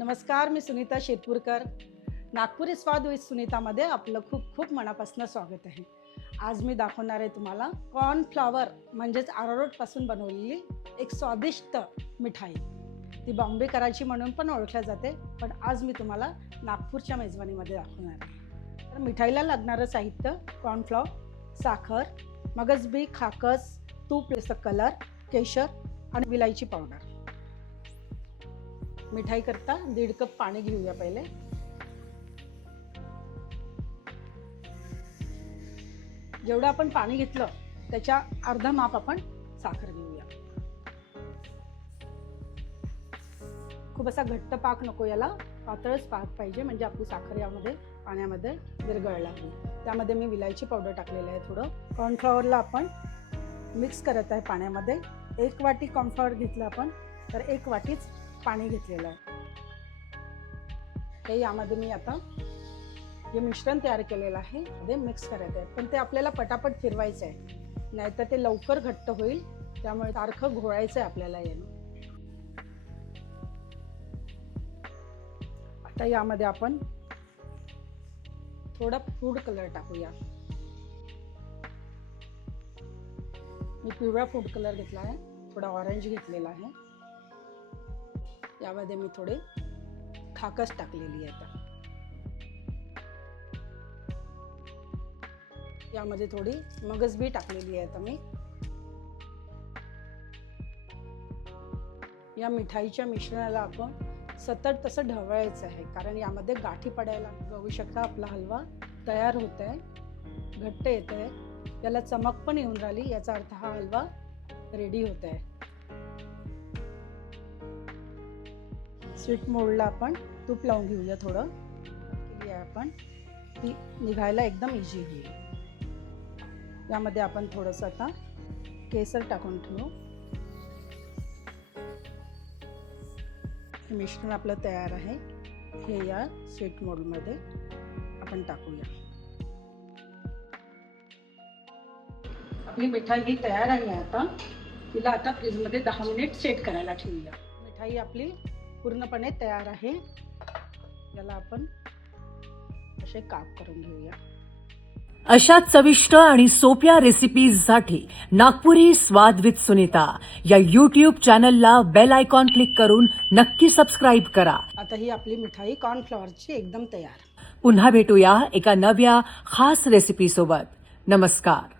नमस्कार, मी सुनीता शेतपूरकर. नागपुरी स्वाद विथ सुनीतामध्ये आपलं खूप खूप मनापासून स्वागत आहे. आज मी दाखवणार आहे तुम्हाला कॉर्नफ्लॉवर म्हणजेच अरारोटपासून बनवलेली एक स्वादिष्ट मिठाई. ती बॉम्बेकराची म्हणून पण ओळखल्या जाते, पण आज मी तुम्हाला नागपूरच्या मेजवानीमध्ये दाखवणार आहे. तर मिठाईला लागणारं साहित्य कॉर्नफ्लॉवर, साखर, मगजबी, खाकस, तूप, कलर, केशर आणि विलायची पावडर. मिठाई करता 1.5 कप पाणी घेऊया. पहिले जेवढं आपण पाणी घेतलं त्याच्या अर्धा माप आपण साखर घेऊया. खूप असा घट्ट पाक नको, याला पातळच पाक पाहिजे, म्हणजे आपली साखर यामध्ये पाण्यामध्ये विरघळला होईल. त्यामध्ये मी विलायची पावडर टाकलेलं आहे. थोडं कॉर्नफ्लॉवरला आपण मिक्स करत आहे पाण्यामध्ये. 1 वाटी कॉर्नफ्लॉवर घेतलं आपण, तर 1 वाटीच पाणी घेतलेलं आहे. हे यामध्ये मी आता जे मिश्रण तयार केलेलं आहे ते मिक्स करत आहे, पण ते आपल्याला पटापट फिरवायचं आहे, नाहीतर ते लवकर घट्ट होईल. त्यामुळे सारखं घोळायचं आहे आपल्याला. आता यामध्ये आपण थोडा फूड कलर टाकूया. मी पिवळा फूड कलर घेतला आहे, थोडा ऑरेंज घेतलेला आहे. यामध्ये मी थोडे खाकस टाकलेली आहे. आता यामध्ये थोडी मगजबी टाकलेली आहे. आता मी या मिठाईच्या मिश्रणाला आपण सतत तसं ढवळायचं आहे, कारण यामध्ये गाठी पडायला बघू शकता. आपला हलवा तयार होत आहे, घट्ट येत आहे, त्याला चमक पण येऊन राहिली. याचा अर्थ हा हलवा रेडी होत आहे. स्वीट मोल्डला आपण तूप लावून घेऊया. थोडं केली आहे आपण, ती निघायला एकदम इझी होईल. यामध्ये आपण थोडंसं आता केसर टाकून ठेवू. हे मिश्रण आपलं तयार आहे. हे या स्वीट मोल्डमध्ये आपण टाकूया. आपली मिठाई ही तयार आहे. आता तिला आता फ्रीजमध्ये 10 मिनिट सेट करायला ठेवूया. मिठाई आपली पूर्णपणे तयार आहे. याला आपण असे काप करून घेऊया. अशा चविष्ट आणि सोप्या रेसिपीजसाठी नागपुरी स्वाद विथ सुनीता या YouTube चॅनलला बेल आयकॉन क्लिक करून नक्की सबस्क्राईब करा. आता ही आपली मिठाई कॉर्नफ्लॉवरची एकदम तयार. पुन्हा भेटूया एका नव्या खास रेसिपी सोबत. नमस्कार.